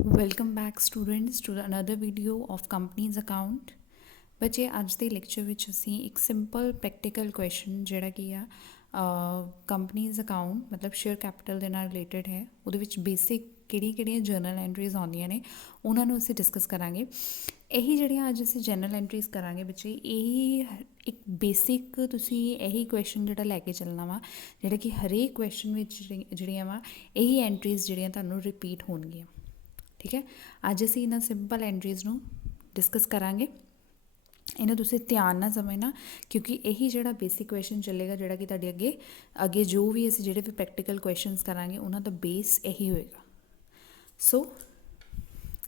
Welcome back students to another video of companies account. बच्चे अज के लैक्चर में असी एक सिंपल प्रैक्टिकल क्वेश्चन जोड़ा कि आ कंपनीज अकाउंट मतलब शेयर कैपिटल के नाल रिलेटेड है, वो बेसिक किहड़ियां जर्नल एंट्रीज आउंदियां ने उन्होंने असी डिस्कस करांगे। यही जिहड़ियां अज असी जर्नल एंट्रीज करांगे बच्चे, यही एक बेसिक तुसी यही क्वेश्चन जिहड़ा लैके चलना वा, जिहड़ा कि हरेक क्वेश्चन में जिहड़ियां वा यही एंट्रीज जिहड़ियां तुहानूं रिपीट होणगियां। ठीक है, अज असी इन्हां सिंपल एंट्रीज नूं डिस्कस करांगे। इन्हें तुसीं ध्यान ना समझना, क्योंकि यही जिहड़ा बेसिक क्वेश्चन चलेगा जिहड़ा कि तुहाडे अगे अगे जो भी असी जिहड़े भी प्रैक्टिकल क्वेश्चनस करांगे उन्हां दा बेस यही होएगा। So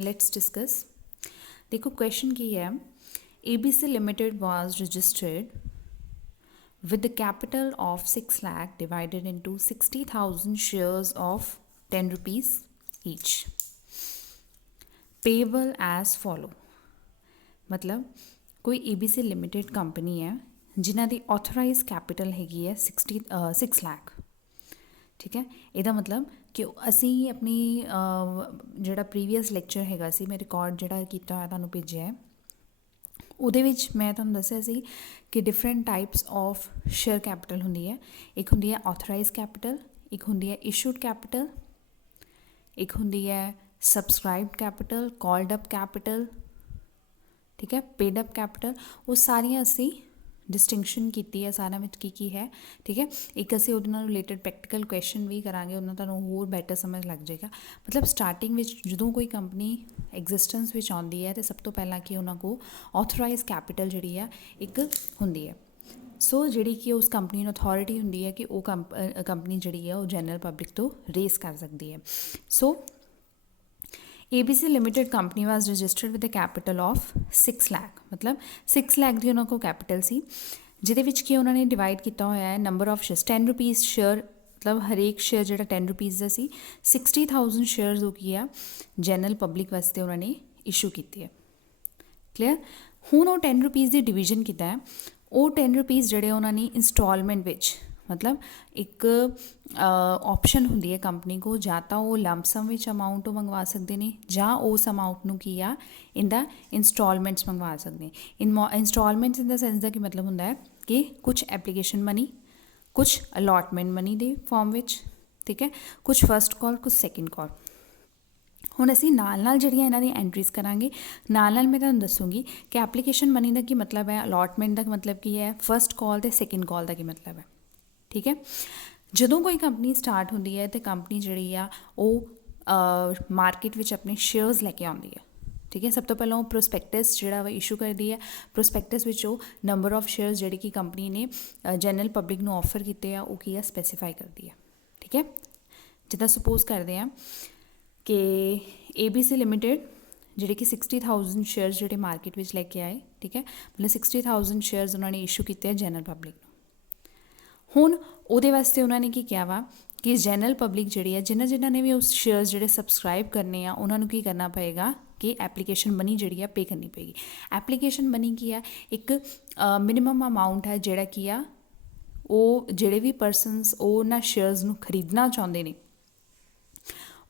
let's discuss. देखो क्वेश्चन की है, ABC limited was registered with the capital of 6 lakh divided into 60,000 shares of 10 rupees each, payable as follow. मतलब कोई ABC लिमिटेड कंपनी है जिन्हां दी ऑथराइज कैपिटल हैगी है 6 लाख। ठीक है, ਇਹਦਾ मतलब कि असी अपनी ਜਿਹੜਾ प्रीवियस लैक्चर हैगा सी, मैं रिकॉर्ड ਜਿਹੜਾ ਕੀਤਾ ਹੋਇਆ ਤੁਹਾਨੂੰ ਭੇਜਿਆ ਹੈ, ਉਹਦੇ ਵਿੱਚ ਮੈਂ ਤੁਹਾਨੂੰ ਦੱਸਿਆ ਸੀ ਕਿ different types of share capital ਹੁੰਦੀ ਹੈ। एक ਹੁੰਦੀ है ऑथराइज कैपिटल, एक ਹੁੰਦੀ है इशूड कैपिटल, एक ਹੁੰਦੀ है सबसक्राइब्ड कैपिटल, कॉल्ड अप कैपिटल, ठीक है, पेड अप कैपिटल। वो सारिया असी डिस्टिंक्शन की है सारा में की है। ठीक है, एक असी उहदे नाल रिलेटेड प्रैक्टिकल क्वेश्चन भी करांगे, उन्होंने तुहानूं होर बैटर समझ लग जाएगा। मतलब स्टार्टिंग में जदों कोई कंपनी एग्जिस्टेंस में आउंदी है तो सब तो पहला कि उन्होंने को ऑथराइज कैपिटल जिहड़ी है एक हुंदी है। सो जिहड़ी कि उस कंपनी नूं अथॉरिटी हुंदी है कि वो कंपनी जिहड़ी है वो जनरल पब्लिक तो रेस कर सकती है। सो ABC limited company was registered with the capital of 6 lakh, मतलब 6 लाख की उन्होंने को कैपिटल सी, जिहदे विच कि उन्होंने डिवाइड किया होया है number of shares 10 rupees share, मतलब हरेक शेयर जिहड़ा 10 रुपीज़ का सी, 60,000 शेयर्स हो गई है जनरल पब्लिक वास्ते उन्होंने इशू की है। क्लीयर। हुण वो 10 रुपीज़ की डिवीजन किया है, वो 10 रुपीज़ जिहड़े उन्होंने इंस्टॉलमेंट विच, मतलब एक ऑप्शन होंदी है कंपनी को, ਜਾਂ ਤਾਂ ਉਹ ਲੰਪਸਮ ਵਿੱਚ ਅਮਾਊਂਟ ਮੰਗਵਾ ਸਕਦੇ ਨੇ ਜਾਂ ਉਸ ਅਮਾਊਂਟ ਨੂੰ ਕੀ ਆ ਇਹਦਾ ਇੰਸਟਾਲਮੈਂਟਸ ਮੰਗਵਾ ਸਕਦੇ। ਇੰਸਟਾਲਮੈਂਟਸ ਇਨ ਦਾ ਸੈਂਸ ਦਾ ਕੀ ਮਤਲਬ ਹੁੰਦਾ ਹੈ ਕਿ ਕੁਝ ਐਪਲੀਕੇਸ਼ਨ ਮਨੀ, ਕੁਝ ਅਲਾਟਮੈਂਟ ਮਨੀ ਦੇ ਫਾਰਮ ਵਿੱਚ, ਠੀਕ ਹੈ, ਕੁਝ ਫਸਟ ਕਾਲ, ਕੁਝ ਸੈਕਿੰਡ ਕਾਲ। ਹੁਣ ਅਸੀਂ ਨਾਲ ਜਿਹੜੀਆਂ ਇਹਨਾਂ ਦੀ ਐਂਟਰੀਜ਼ ਕਰਾਂਗੇ, ਨਾਲ ਮੈਂ ਤੁਹਾਨੂੰ ਦੱਸੂਗੀ ਕਿ ਐਪਲੀਕੇਸ਼ਨ ਮਨੀ ਦਾ ਕੀ ਮਤਲਬ ਹੈ, ਅਲਾਟਮੈਂਟ ਦਾ ਮਤਲਬ ਕੀ ਹੈ, ਫਸਟ ਕਾਲ ਤੇ ਸੈਕਿੰਡ ਕਾਲ ਦਾ ਕੀ ਮਤਲਬ ਹੈ। ठीक है, ਜਦੋਂ कोई कंपनी स्टार्ट होंदी है तो कंपनी जिहड़ी आ वो मार्केट विच अपने शेयर्स लैके आउंदी है। ठीक है, सब तो पहला वो प्रोस्पैक्टस जिहड़ा वा इशू करदी है। प्रोस्पैक्टस विच वो नंबर ऑफ शेयर्स जिहड़ी कि कंपनी ने जनरल पब्लिक नूं ऑफर कीते आ वो की स्पैसीफाई करदी है। ठीक है, जिद्दां सपोज करदे आ कि ABC लिमिटेड जिहड़े कि 60,000 शेयर्स जिहड़े मार्केट विच लैके आए, ठीक है, मतलब 60,000 शेयर्स उन्होंने इशू किए जनरल पब्लिक। हुण उहदे वास्ते उन्होंने की किया वा कि जनरल पब्लिक जिहड़ी है, जिन्हां ने भी उस शेयर्स जिहड़े सबसक्राइब करने आ उन्होंने की करना पएगा कि एप्लीकेशन मनी जिहड़ी है पे करनी पेगी। एप्लीकेशन मनी की है एक मिनिमम अमाउंट है जिहड़ा की आ वो जिहड़े भी परसनस उन्हां शेयर्स नूं खरीदना चाहुंदे ने,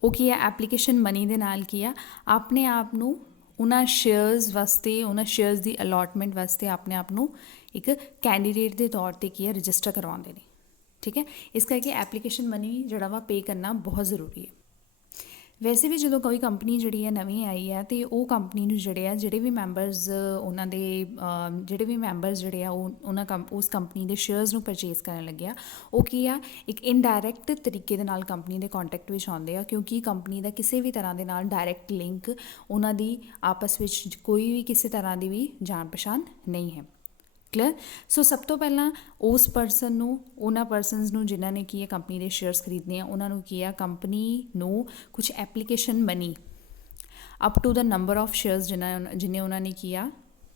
वो की है एप्लीकेशन मनी दे नाल की आ अपने आप नूं उन्हां शेयर्स वास्ते, उन्हां शेयर्स की अलाटमेंट वास्ते अपने आप नूं एक कैंडीडेट के तौर पर की है रजिस्टर करवाते हैं। ठीक है, इस करके एप्लीकेशन मनी जिहड़ा वा पे करना बहुत ज़रूरी है। वैसे भी जो कोई कंपनी जिहड़ी है नवीं आई है तो वो कंपनी नूं जिहड़े भी मैंबरस उन्हां दे जिहड़े भी मैंबरस जिहड़े आ उन्हां उस कंपनी के शेयर्स नूं परचेज करन लगे वो की आ एक इनडायरैक्ट तरीके दे नाल कंपनी के कॉन्टैक्ट विच आउंदे आ, क्योंकि कंपनी का किसी भी तरह के नाल डायरैक्ट लिंक उन्हां दी आपस विच कोई भी किसी तरह की भी जान पछाण नहीं है। क्लीयर। सो सब तो पहला उस परसन नूं, उन्हां परसनस नूं जिन्हां ने की है कंपनी के शेयर्स खरीदने, उन्हां नूं की है कंपनी नूं कुछ application money up to the number of shares जिन्हें उन्होंने किया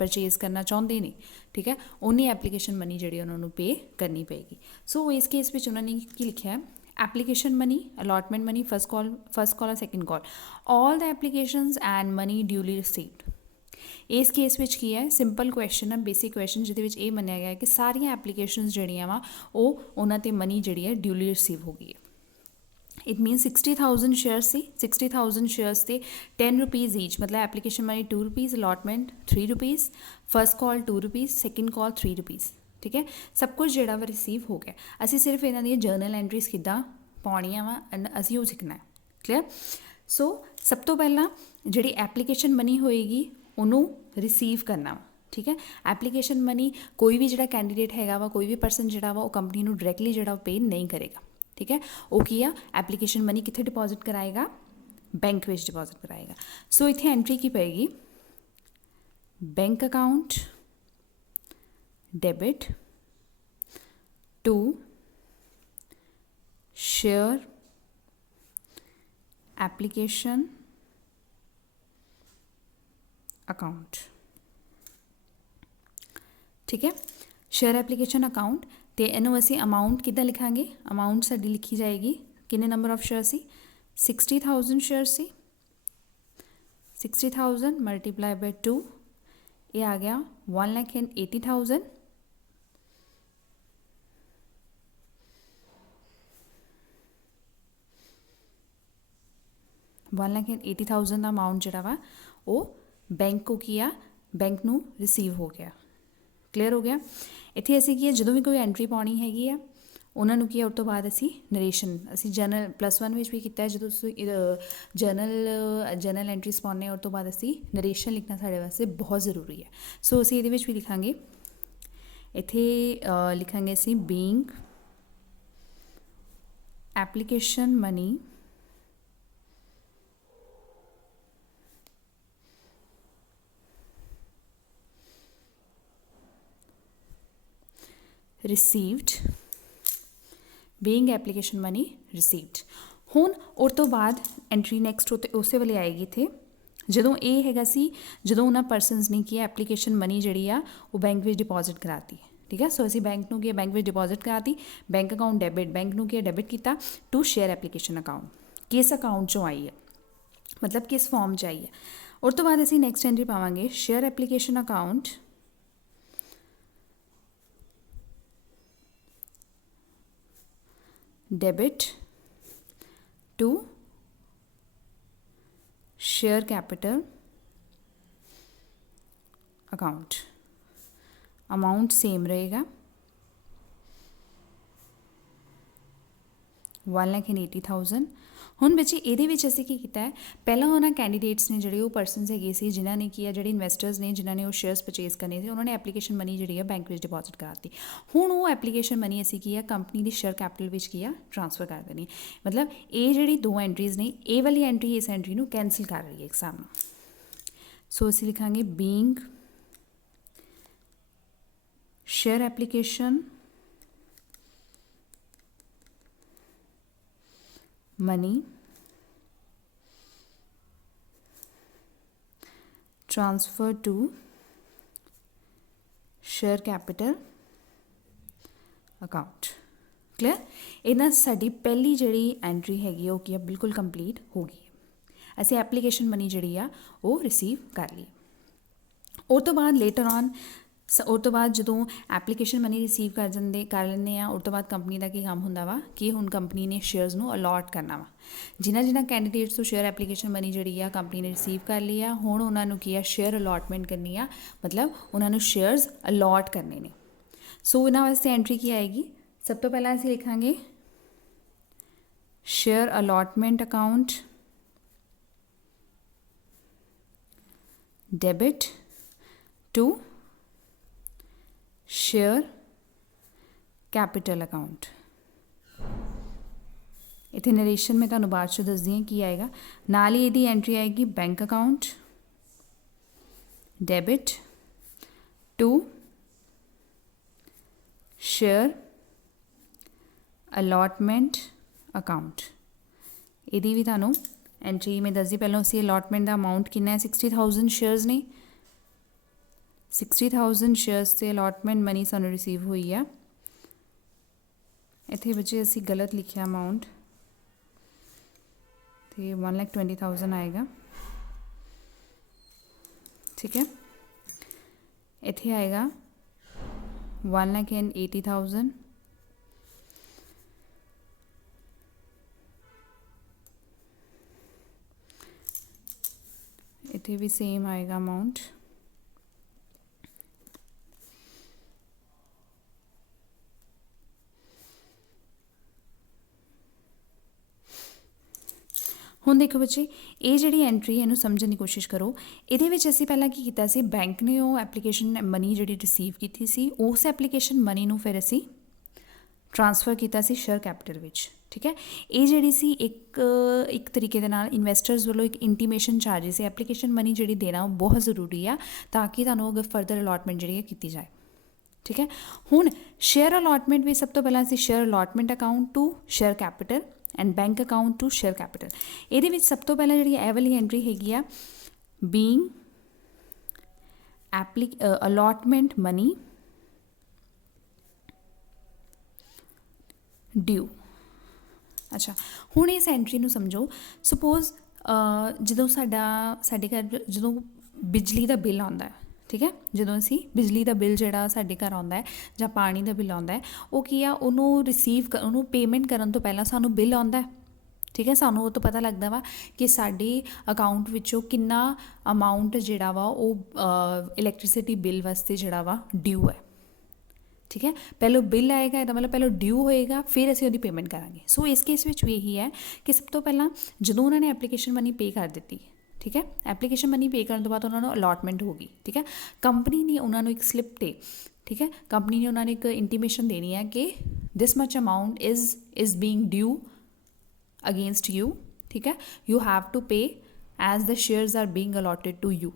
परचेज करना चाहते हैं, ठीक है, उन्नी एप्लीकेशन मनी जिहड़ी उन्होंने पे करनी पेगी। सो इस केस में उन्होंने की लिखा है, application money, allotment money, first call और second call, all the applications and money duly received. इस केस विच की है सिंपल क्वेश्चन है, बेसिक क्वेश्चन जिहदे विच ये मन्निया गया है कि सारियां एप्लीकेशनस जिहड़ियां वा वो उन्हां ते मनी जिहड़ी है ड्यूली रिसीव हो गई है। इट मीन 60,000 शेयर से 60,000 शेयर्स से 10 रुपीज़ ईच, मतलब application money 2 rupees, allotment 3 rupees, first call 2 rupees, second call 3 rupees. ठीक है, सब कुछ जोड़ा वा रिसीव हो गया। असी सिर्फ इन्हों दी जर्नल एंट्रीज किद्दां पाउणियां वा असी वो सीखना है। क्लीयर। सो सब तो पहला जिहड़ी एप्लीकेशन मनी होएगी उन्होंने रिसीव करना वा। ठीक है, एप्लीकेशन मनी कोई भी जिहड़ा कैंडीडेट हैगा वा, कोई भी परसन जिहड़ा वा, वो कंपनी नूं डायरैक्टली जिहड़ा पे नहीं करेगा। ठीक है, वो की आ एप्लीकेशन मनी कित्थे डिपॉजिट कराएगा, बैंक में डिपॉजिट कराएगा। सो इत्थे एंट्री की पेगी, bank account debit to share application account. ठीक है, शेयर एप्लीकेशन अकाउंट तो इनू असी अमाउंट किद्दां लिखांगे, अमाउंट साडी लिखी जाएगी किन्ने नंबर ऑफ शेयर सी 60,000 शेयर सी, 60,000 मल्टीप्लाई बाय 2, ये आ गया 1,80,000। $1,80,000 का अमाउंट जिहड़ा वा वो बैंक को किया, बैंक नू रिसीव हो गया। क्लीयर हो गया। इत्थे असीं की जो भी कोई एंट्री पाउणी हैगी आ उन्होंने की उस तो बाद असी नरेशन असी जर्नल +1 में भी किया, जो जर्नल एंट्रीज पाने उस तो बाद असी नरेशन लिखना साढ़े वास्ते बहुत ज़रूरी है। सो असी ये भी लिखांगे, इत्थे लिखांगे असी being application money received, being application money received. हुण उस तो बाद एंट्री नैक्सट उस वाले आएगी थे जदों ये हैगा सी जदों उन्होंने परसनस ने की एप्लीकेशन मनी जी आ वो बैंक में डिपॉजिट कराती। ठीक है, सो असी बैंक नूं की बैंक में डिपॉजिट कराती, बैंक अकाउंट डेबिट, बैंक नूं की डेबिट किया टू शेयर एप्लीकेशन अकाउंट, किस अकाउंट चों आई है, मतलब किस फॉर्म च आई है। उस तो बाद असी नैक्सट एंट्री पावांगे share application account debit to share capital account. Amount same रहेगा 1,80,000। हुण बच्चे ये असीं की कीता है, पहला उन्होंने कैंडीडेट्स ने जिहड़े वो परसनस हैगे सी जिन्हां ने की जिहड़े इन्वेस्टर्स ने जिन्हां ने वो शेयर्स परचेज करने थे, उन्होंने एप्लीकेशन मनी जिहड़ी है बैंक में डिपॉजिट कराती। हुण वो एप्लीकेशन मनी असीं की कंपनी की शेयर कैपिटल विच की ट्रांसफर कर देनी। मतलब ये जिहड़ी दो एंट्रीज ने, ये वाली एंट्री इस एंट्री नूं कैंसल कर रही है एक हिसाब नाल। सो असीं लिखांगे being share application money transfer to share capital account. Clear. इन्हां साडी पहली जिहड़ी एंट्री हैगी वो की बिल्कुल कंप्लीट हो गई है। असीं एप्लीकेशन मनी जिहड़ी आ वो रिसीव कर ली। उस तो बाद लेटर ऑन उस तो बाद जो एप्लीकेशन मनी रिसीव कर लैंदे उस तो बाद कंपनी का की काम हुंदा वा कि हुण कंपनी ने शेयर्स नूं अलॉट करना वा। जिन्हां कैंडीडेट्स तो शेयर एप्लीकेशन मनी जिहड़ी आ कंपनी ने रिसीव कर ली आ, हुण उन्हां नूं की शेयर अलॉटमेंट करनी आ, मतलब उन्हां नूं शेयर्स अलॉट करने ने। सो इन्हां वास्ते एंट्री की आएगी, सब तो पहला असीं लिखांगे share allotment account debit to share capital account. इतने नरेशन में तुहानूं बाद चों दसदी हां की आएगा, नाल ही इहदी एंट्री आएगी bank account debit to share allotment account. इहदी भी तुहानूं एंट्री में दसदी, पहलों असीं अलॉटमेंट का अमाउंट कितना है 60,000 शेयर्स ने, 60,000 शेयर्स से अलॉटमेंट मनी सानूं रिसीव हुई है। इत्थे बच्चे असीं गलत लिखिया अमाउंट, तो 1,20,000 आएगा। ठीक है, इत्थे आएगा 1,80,000 इतने भी सेम आएगा अमाउंट। ਹੁਣ देखो बच्चे ये जी एंट्री इनू समझने की कोशिश करो। ये असी पहला की किया सी, बैंक ने वो एप्लीकेशन मनी जी रिसीव की सी, उस एप्लीकेशन मनी नू फिर असी ट्रांसफर किया शेयर कैपिटल विच। ठीक है, ये जी सी एक तरीके दे नाल इन्वेस्टर्स वालों एक इंटीमेशन चार्ज से एप्लीकेशन मनी जी देना बहुत जरूरी आ, ताकि तुहानू अगर फर्दर अलॉटमेंट जी की जाए। ठीक है, हुण शेयर अलॉटमेंट भी सब तो पहला असी share allotment account to share capital and bank account to share capital. ये सब तो पहला जी ए वाली एंट्री हैगी आ, बीइंग अलॉटमेंट मनी ड्यू। अच्छा, हुण इस एंट्री नू समझो। सपोज जो साडे घर जो बिजली का बिल आता है, ठीक है, जो असी बिजली का बिल जोड़ा साडे घर आता है या पानी का बिल आता है, वो की आ उन्होंने रिसीव उन्होंने पेमेंट करने तो पहला सानू बिल आता है। ठीक है, सानू वो तो पता लगता वा कि साडे अकाउंट विचों कितना अमाउंट जोड़ा वा वो इलैक्ट्रिसिटी बिल वास्ते जोड़ा वा ड्यू है। ठीक है, पहले बिल आएगा, इसका मतलब पहले ड्यू होएगा, फिर असी उसकी पेमेंट करांगे। सो इस केस में भी यही है कि सब तो पहला जो उन्होंने एप्लीकेशन मनी पे कर दी, ठीक है, एप्लीकेशन मनी पे करने तो बाद उन्होंने अलॉटमेंट होगी। ठीक है, कंपनी ने उन्होंने एक स्लिप दे, ठीक है, कंपनी ने उन्होंने एक इंटीमेशन देनी है कि this much amount is being due against you. ठीक है, you have to pay as the shares are being allotted to you.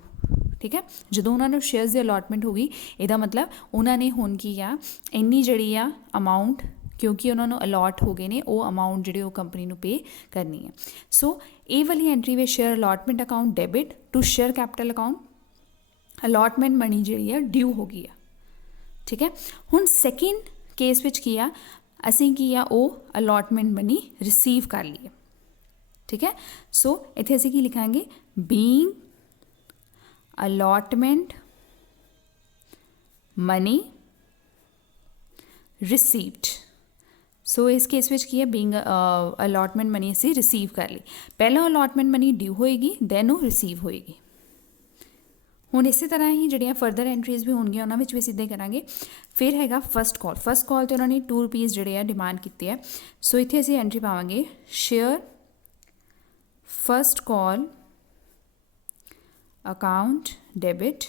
ठीक है, जो उन्होंने शेयर्स की अलॉटमेंट होगी, यदा मतलब उन्होंने हुण की आ इन्नी जी आ अमाउंट, क्योंकि उन्होंने अलॉट हो गए ने, वो अमाउंट जी कंपनी को पे करनी है। सो ये वाली एंट्री वे share allotment account debit to share capital account, allotment money जी है ड्यू हो गई है। ठीक है, हुण सैकेंड केस विच की आ असी की आ वो अलॉटमेंट मनी रिसीव कर ली है। ठीक है, सो इत्थे असी की लिखांगे, बीइंग अलॉटमेंट मनी रिसीव्ड। सो इस केस में की है बीइंग अलॉटमेंट मनी असी रिसीव कर ली। पहला अलॉटमेंट मनी ड्यू होएगी, दैन वो रिसीव होएगी। हुण इस तरह ही जड़ियाँ फर्दर एंट्रीज भी होणगियां, उन्हां विच भी सीधे करांगे। फिर हैगा फस्ट कॉल। फस्ट कॉल तो उन्होंने ₹2 जिहड़े आ डिमांड कीते है। सो इत्थे असी एंट्री पावांगे, share first call account debit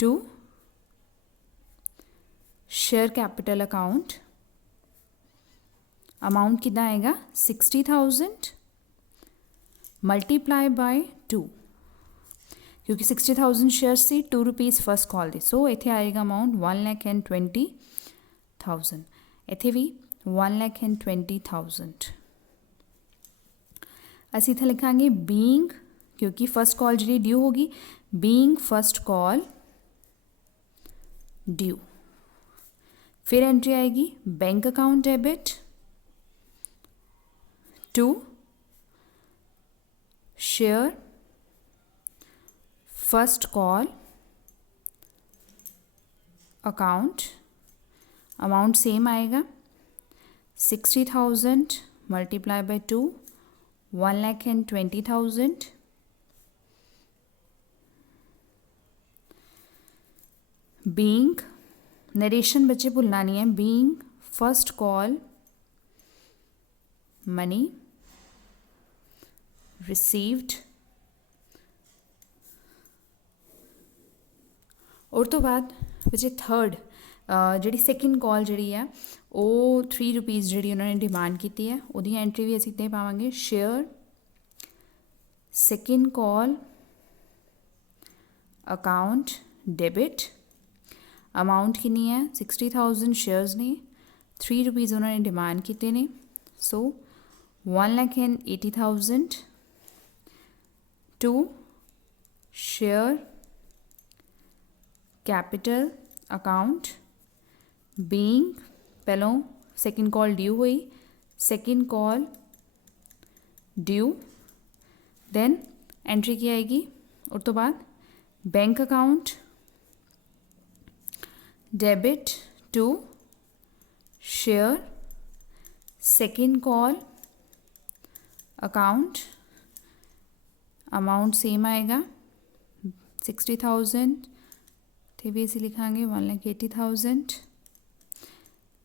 to share capital account. Amount कितना आएगा 60,000 मल्टीप्लाई बाय 2, क्योंकि 60,000 शेयर्स से ₹2 फर्स्ट कॉल दी। सो इत्थे आएगा अमाउंट 1,20,000। इत्थे भी 1,20,000। असी इत्थे लिखांगे बीइंग, क्योंकि फर्स्ट कॉल जी ड्यू होगी, बीइंग फर्स्ट कॉल ड्यू। फिर एंट्री आएगी bank account debit to share first call account. Amount same आएगा 60,000 मल्टीप्लाई बाय 2, 1,20,000। बीइंग, नरेशन बच्चे भूलना नहीं है, being first call money received. और तो बाद बच्चे थर्ड जी सैकेंड कॉल जी है वो ₹3 जी उन्होंने डिमांड की है, वो एंट्री भी असी इतने पावांगे, share second call account debit. Amount कितनी है 60,000 शेयर्स ने, ₹3 उन्होंने डिमांड किए ने। So 1,80,000 to share capital account. Being पहलों सैकेंड कॉल ड्यू हुई, second call due, then entry की आएगी और तो बाद bank account debit to share second call account. Amount same आएगा 60,000, इत्थे भी असीं लिखांगे 1,80,000,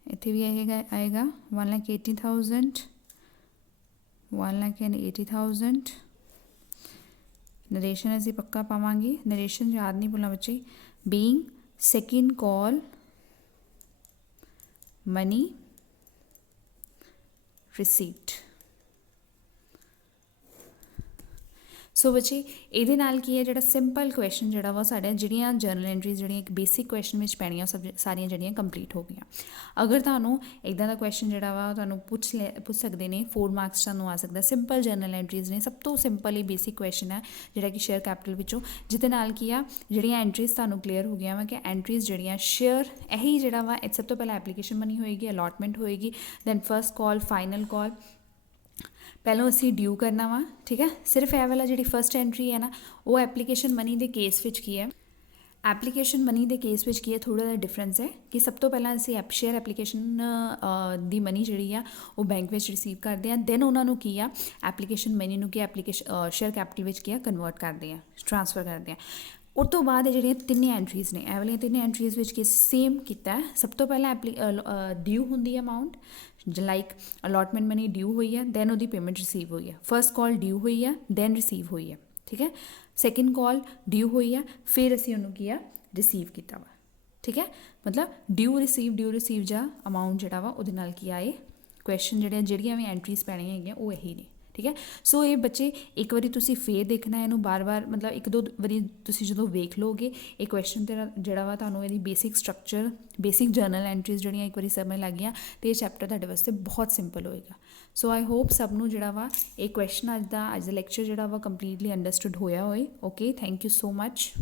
इत्थे भी आएगा 1,80,000, 1,80,000। नरेशन असीं पक्का पावांगे, नरेशन याद नहीं भूलना बच्चे। Being second call money received. So बच्चे ये नाल की है जिहड़ा सिंपल क्वेश्चन जिहड़ा वा साढ़े जिहड़ियां जर्नल एंट्रीज जिहड़ियां एक बेसिक क्वेश्चन विच पैणियां सब सारियां जिहड़ियां कंप्लीट हो गईयां। अगर तुहानूं इदां दा क्वेश्चन जिहड़ा वा तुहानूं पुछ सकदे ने, 4 मार्क्स तुहानूं आ सकदा। सिंपल जर्नल एंट्रीज ने, सब तो सिंपल ही बेसिक क्वेश्चन है जिहड़ा कि शेयर कैपिटल विचों, जिहदे नाल की आ जिहड़ियां एंट्रीज तुहानूं क्लीयर हो गईयां वा कि एंट्रीज जिहड़ियां शेयर यही जिहड़ा वा सब तो पहले एप्लीकेशन बनी होएगी, अलॉटमेंट होएगी, then first call, final call, पहलों असी ड्यू करना वा, ठीक है। सिर्फ यह वाला जी फर्स्ट एंट्री है ना, वो एप्लीकेशन मनी के केस विच की है। एप्लीकेशन मनी के केस विच की है, थोड़ा जिहा डिफरेंस है कि सब तो पहला असी शेयर एप्लीकेशन दी मनी जी वो बैंक में रिसीव करते हैं, दैन उन्होंने की आ एप्लीकेशन मनी की एप्लीकेशन शेयर कैपिटल में की कन्वर्ट करते हैं, ट्रांसफर करते हैं। उस तो बाद जो तीन एंट्रीज ने, ए वाली तीन एंट्रीज विच सेम किया है। सब तो पहला ड्यू होंगी amount, like allotment money due हुई है, दैन वो पेमेंट रिसीव हुई है। फर्स्ट कॉल ड्यू हुई है, दैन रिसीव हुई है, ठीक है। सैकेंड कॉल ड्यू हुई है, फिर असी उन्होंने किया रिसीव किया वा, ठीक है। मतलब ड्यू रिसीव जा अमाउंट जोड़ा वा उहदे नाल की आए क्वेश्चन जिहड़ियां भी एंट्रीज पैणियां हैगियां वो यही ने, ठीक है। सो ये बच्चे एक बारी तुसी फिर देखना, इनू बार बार मतलब एक दो बारी तुसी जदों वेख लोगे ये क्वेश्चन तेरा जिहड़ा वा तुहानूं इहदी basic structure, basic journal entries जिहड़ियां एक बारी समझ लग गईयां तो ये चैप्टर तुहाडे वास्ते बहुत सिंपल होएगा। सो आई होप सब नूं जिहड़ा वा ये क्वेश्चन अज दा लैक्चर जिहड़ा वा कंप्लीटली अंडरस्टूड होया होए। Okay, thank you so much.